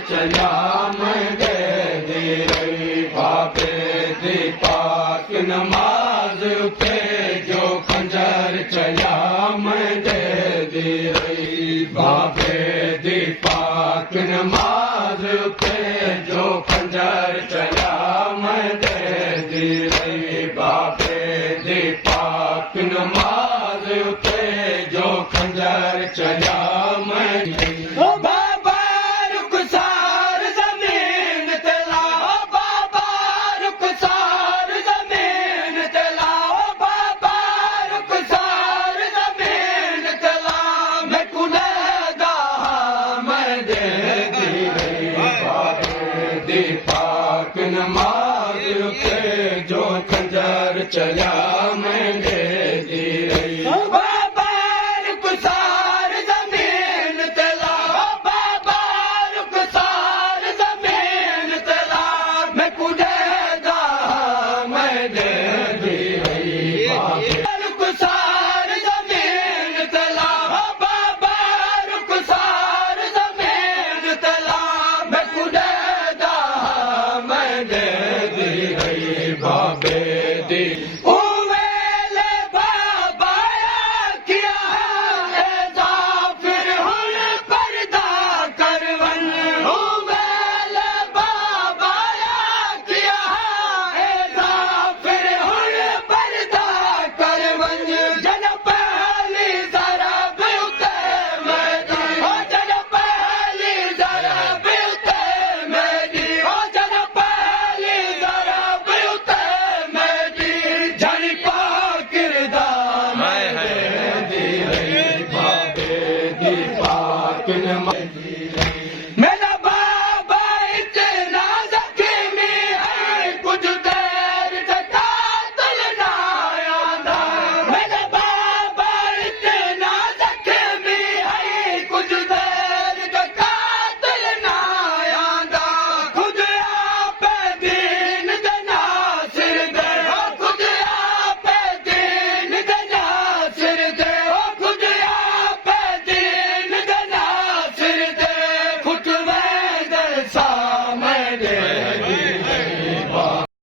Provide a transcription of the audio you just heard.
चला मैं दे दी रही बाबे दी पाक नमाज उठे जो खंजर चला मैं दे दी रही बाबे दी पाक नमाज उठे जो खंजर चला मैं दे दी रही बाबे दी पाक नमाज उठे जो खंजर चला